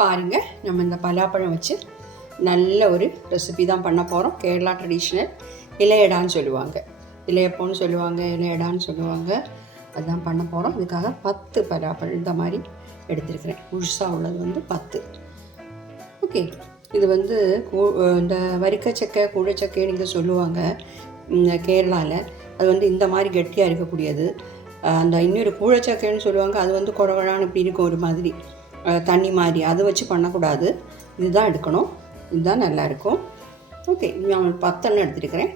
பாருங்கள் நம்ம இந்த பலாப்பழம் வச்சு நல்ல ஒரு ரெசிபி தான் பண்ண போகிறோம் கேரளா ட்ரெடிஷ்னல் இலையடான்னு சொல்லுவாங்க. இலையப்போன்னு சொல்லுவாங்க இலையடான்னு சொல்லுவாங்க. அதுதான் பண்ண போகிறோம் இதுக்காக பத்து பலாப்பழம் இந்த மாதிரி எடுத்துருக்கிறேன். முழுசாக உள்ளது வந்து பத்து. ஓகே. இது வந்து கூ- இந்த வரிக்கச்சக்கை கூழச்சக்கை நீங்கள் சொல்லுவாங்க. கேரளாவில் அது வந்து இந்த மாதிரி கெட்டியாக இருக்கக்கூடியது. அந்த இன்னொரு கூழச்சக்கைன்னு சொல்லுவாங்க. அது வந்து குழகுழான்னு இப்படி இருக்கும் ஒரு மாதிரி. தண்ணி மாதிரி அதை வச்சு பண்ணக்கூடாது. இதுதான் எடுக்கணும். இதுதான் நல்லா இருக்கும். ஓகே நான் பத்தெண்ணெய் எடுத்துருக்கிறேன்.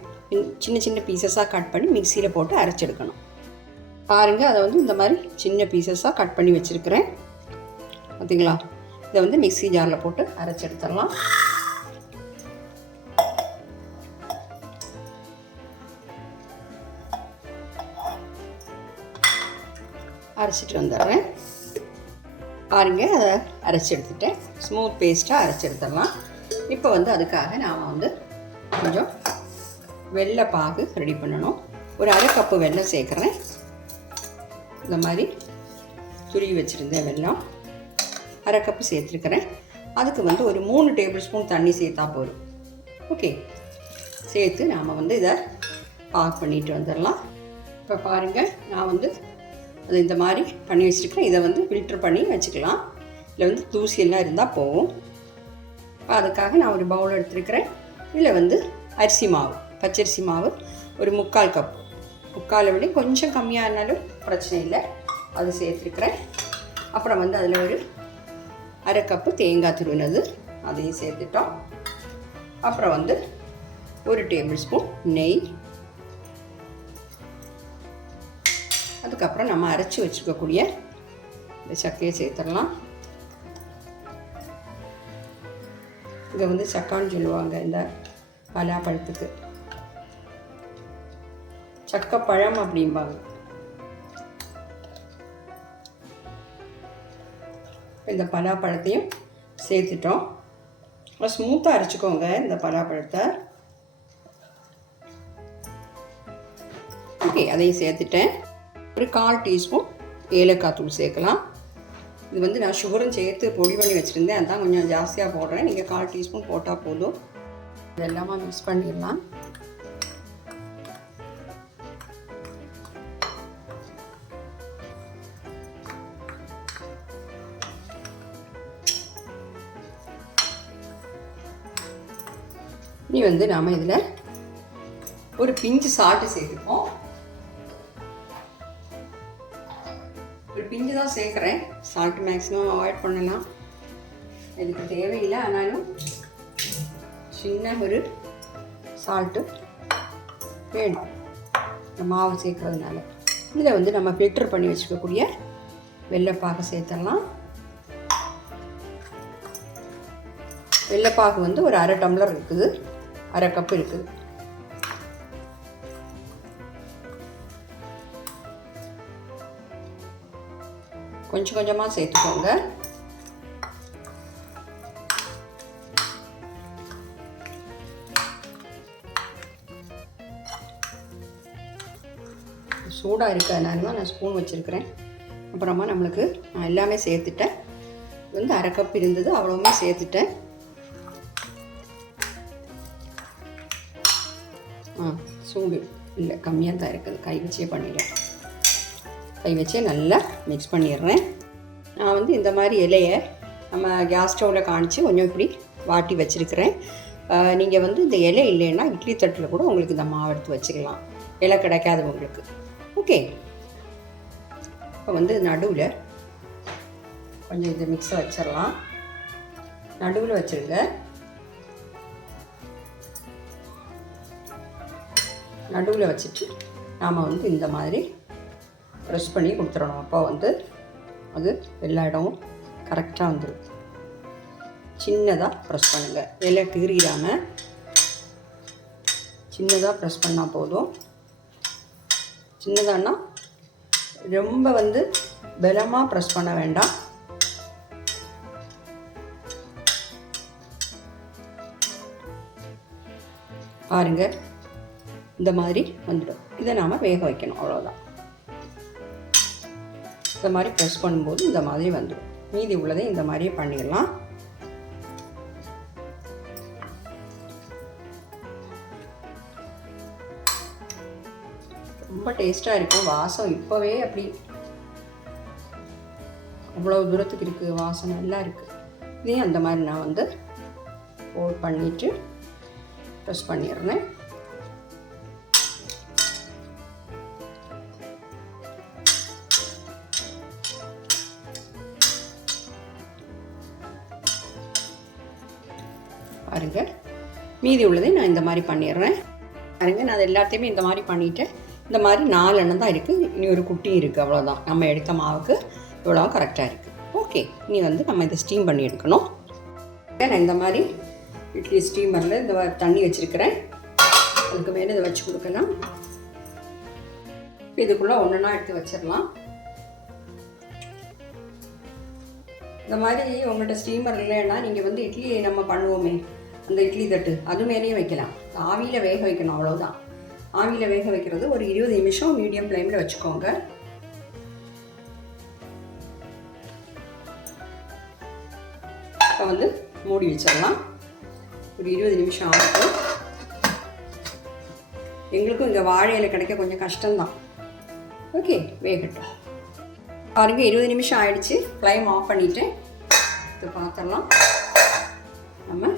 சின்ன சின்ன பீசஸாக கட் பண்ணி மிக்சியில் போட்டு அரைச்செடுக்கணும் பாருங்கள் அதை வந்து இந்த மாதிரி சின்ன பீசஸாக கட் பண்ணி வச்சுருக்கிறேன். பார்த்தீங்களா இதை வந்து மிக்சி ஜாரில் போட்டு அரைச்சி எடுத்துடலாம். அரைச்சிட்டு வந்துடுறேன். பாருங்கள் அதை அரைச்சி எடுத்துட்டேன். ஸ்மூத் பேஸ்ட்டாக அரைச்சி எடுத்துடலாம். இப்போ வந்து அதுக்காக நாம் வந்து கொஞ்சம் வெள்ளை பாகு ரெடி பண்ணணும். ஒரு அரை கப்பு வெள்ளை சேர்க்குறேன். இந்த மாதிரி துருவி வச்சுருந்தேன் வெல்லம் அரை கப்பு சேர்த்துருக்கிறேன். அதுக்கு வந்து ஒரு மூணு டேபிள் ஸ்பூன் தண்ணி சேர்த்தா போதும். ஓகே சேர்த்து நாம் வந்து இதை பாக் பண்ணிட்டு வந்துடலாம். இப்போ பாருங்கள் நான் வந்து அது இந்த மாதிரி பண்ணி வச்சுருக்கிறேன். இதை வந்து ஃபில்டர் பண்ணி வச்சுக்கலாம். இதில் வந்து தூசியெல்லாம் இருந்தால் போகும் இப்போ அதுக்காக நான் ஒரு பவுல் எடுத்துருக்கிறேன். இதில் வந்து அரிசி மாவு பச்சரிசி மாவு ஒரு முக்கால் கப் முக்காலை விட கொஞ்சம் கம்மியாக இருந்தாலும் பிரச்சனை இல்லை. அது சேர்த்துருக்குறேன். அப்புறம் வந்து அதில் ஒரு அரை கப்பு தேங்காய் துருவினது அதையும் சேர்த்துட்டோம். அப்புறம் வந்து ஒரு டேபிள் ஸ்பூன் நெய் அதுக்கப்புறம் நம்ம அரைச்சி வச்சுருக்கக்கூடிய இந்த சக்கையை சேர்த்துடலாம். இங்கே வந்து சக்கான்னு சொல்லுவாங்க இந்த பலாப்பழத்துக்கு. சக்கப்பழம் அப்படிம்பாங்க. இந்த பலாப்பழத்தையும் சேர்த்துட்டோம். ஸ்மூத்தாக அரைச்சிக்கோங்க இந்த பலாப்பழத்தை. ஓகே அதையும் சேர்த்துட்டேன். ஒரு கால் டீஸ்பூன் ஏலக்காய் தூள் சேர்க்கலாம். இது வந்து நான் சுகரும் சேர்த்து பொடி பண்ணி வச்சுருந்தேன். அதான் கொஞ்சம் ஜாஸ்தியாக போடுறேன். நீங்கள் கால் டீஸ்பூன் போட்டால் போதும். இதெல்லாமா மிக்ஸ் பண்ணிடலாம். இனி வந்து நாம் இதில் ஒரு பிஞ்சு சால்ட்டு சேர்த்துப்போம். ஒரு தான் சேர்க்குறேன். சால்ட் மேக்ஸிமம் அவாய்ட் பண்ணலாம். எனக்கு தேவையில்லை ஆனாலும் சின்ன ஒரு சால்ட்டு வேணும். இந்த மாவு சேர்க்கறதுனால. இதில் வந்து நம்ம ஃபில்டர் பண்ணி வச்சுக்கக்கூடிய வெள்ளைப்பாகு சேர்த்துடலாம். வெள்ளைப்பாகு வந்து ஒரு அரை டம்ளர் இருக்குது. அரை கப் இருக்குது. கொஞ்சம் கொஞ்சமாக சேர்த்துக்கோங்க. சூடாக இருக்கிறதுனால தான் நான் ஸ்பூன் வச்சுருக்கிறேன். அப்புறமா நம்மளுக்கு நான் எல்லாமே சேர்த்துட்டேன். இது வந்து அரை கப் இருந்தது அவ்வளோவுமே சேர்த்துட்டேன். ஆ சூடு இல்லை கம்மியாக தான் இருக்குது. கை வச்சே பண்ணிடுறேன். கை வச்சே நல்லா மிக்ஸ் பண்ணிடுறேன். நான் வந்து இந்த மாதிரி இலையை நம்ம கேஸ் ஸ்டவ்வில் காணிச்சு கொஞ்சம் இப்படி வாட்டி வச்சுருக்கிறேன். நீங்கள் வந்து இந்த இலை இல்லைன்னா இட்லி தட்டில் கூட உங்களுக்கு இந்த மாவு எடுத்து வச்சுக்கலாம். இலை கிடைக்காது உங்களுக்கு. ஓகே இப்போ வந்து நடுவில் கொஞ்சம் இந்த மிக்ஸை வச்சிடலாம். நடுவில் வச்சுருங்க நடுவில் வச்சுட்டு நாம் வந்து இந்த மாதிரி ப்ரெஸ் பண்ணி கொடுத்துடணும். அப்போ வந்து அது எல்லா இடமும் கரெக்டாக வந்துடும் சின்னதாக ப்ரெஸ் பண்ணுங்கள் இலை கீறிடாமல் சின்னதாக ப்ரெஸ் பண்ணால் போதும். சின்னதான்னா ரொம்ப வந்து பலமாக ப்ரெஸ் பண்ண வேண்டாம். பாருங்கள் இந்த மாதிரி வந்துடும். இதை நாம் வேக வைக்கணும். அவ்வளோதான் இந்த மாதிரி ப்ரெஸ் பண்ணும்போது இந்த மாதிரி வந்துடும் மீதி உள்ளதை இந்த மாதிரியே பண்ணிடலாம். ரொம்ப டேஸ்ட்டாக இருக்கும் வாசம் இப்போவே அப்படி அவ்வளோ தூரத்துக்கு இருக்குது வாசம் நல்லா இருக்குது இதையும் அந்த மாதிரி நான் வந்து போட் பண்ணிவிட்டு ப்ரெஸ் பண்ணிடுறேன். பாருங்க. மீதி உள்ளதை நான் இந்த மாதிரி பண்ணிடுறேன். பாருங்க நான் அது எல்லாத்தையுமே இந்த மாதிரி பண்ணிவிட்டேன் இந்த மாதிரி நாலு எண்ணம் தான் இருக்குது இனி ஒரு குட்டி இருக்குது அவ்வளோதான் நம்ம எடுத்த மாவுக்கு இவ்வளோ கரெக்டாக இருக்குது ஓகே இனி வந்து நம்ம இதை ஸ்டீம் பண்ணி எடுக்கணும். நான் இந்த மாதிரி இட்லி ஸ்டீமரில் இந்த தண்ணி வச்சுருக்கிறேன். அதுக்கு மேலே இதை வச்சு கொடுக்கலாம். இதுக்குள்ளே ஒன்றுனா எடுத்து வச்சிடலாம். இந்த மாதிரி உங்கள்கிட்ட ஸ்டீமர் இல்லைன்னா நீங்கள் வந்து இட்லி நம்ம பண்ணுவோமே. அந்த இட்லி தட்டு அது மேலேயும் வைக்கலாம். ஆவியில் வேக வைக்கணும் அவ்வளோதான் ஆவியில் வேக வைக்கிறது ஒரு இருபது நிமிஷம் மீடியம் ஃப்ளேமில் வச்சுக்கோங்க. இப்போ வந்து மூடி வச்சிடலாம். ஒரு இருபது நிமிஷம் ஆகட்டும். எங்களுக்கும் இங்கே வாழை இலை கிடைக்க கொஞ்சம் கஷ்டம்தான். ஓகே வேகட்டும். பாருங்க இருபது நிமிஷம் ஆயிடுச்சு. ஃப்ளைம் ஆஃப் பண்ணிட்டேன் இது பார்த்துடலாம். நம்ம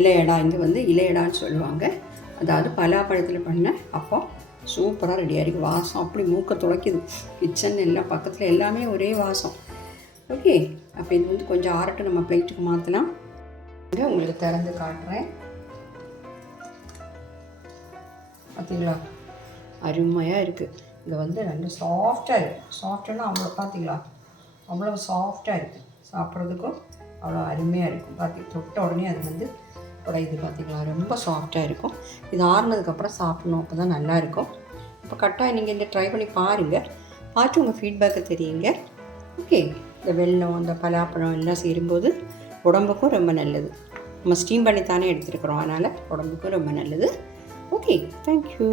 இலையடா இங்கே வந்து இலையடான்னு சொல்லுவாங்க. அதாவது பலாப்பழத்தில் பண்ண அப்போ சூப்பராக ரெடியாக இருக்குது வாசம் அப்படி மூக்க துளைக்குது. கிச்சன் எல்லாம் பக்கத்தில் எல்லாமே ஒரே வாசம். ஓகே அப்போ இது வந்து கொஞ்சம் ஆறட்டும். நம்ம பிளேட்டுக்கு மாற்றலாம் உங்களுக்கு திறந்து காட்டுறேன். பார்த்தீங்களா அருமையாக இருக்குது இது வந்து நல்ல சாஃப்டாக இருக்குது சாஃப்டானா அவ்வளோ பார்த்தீங்களா அவ்வளோ சாஃப்டாக இருக்குது சாப்பிட்றதுக்கும் அவ்வளோ அருமையாக இருக்கும். பார்த்தி தொட்ட உடனே அது வந்து உடையுது பார்த்திங்களா ரொம்ப சாஃப்டாக இருக்கும். இது ஆறுனதுக்கப்புறம் சாப்பிடணும். அப்போ தான் நல்லா இருக்கும். இப்போ கட்டாயம் நீங்கள் இந்த ட்ரை பண்ணி பாருங்கள் பார்த்து உங்கள் ஃபீட்பேக்கை தெரியுங்க. ஓகே இந்த வெள்ளம் இந்த பலாப்பழம் எல்லாம் சேரும்போது உடம்புக்கும் ரொம்ப நல்லது. நம்ம ஸ்டீம் பண்ணி தானே எடுத்துருக்குறோம். அதனால் உடம்புக்கும் ரொம்ப நல்லது. Okay thank you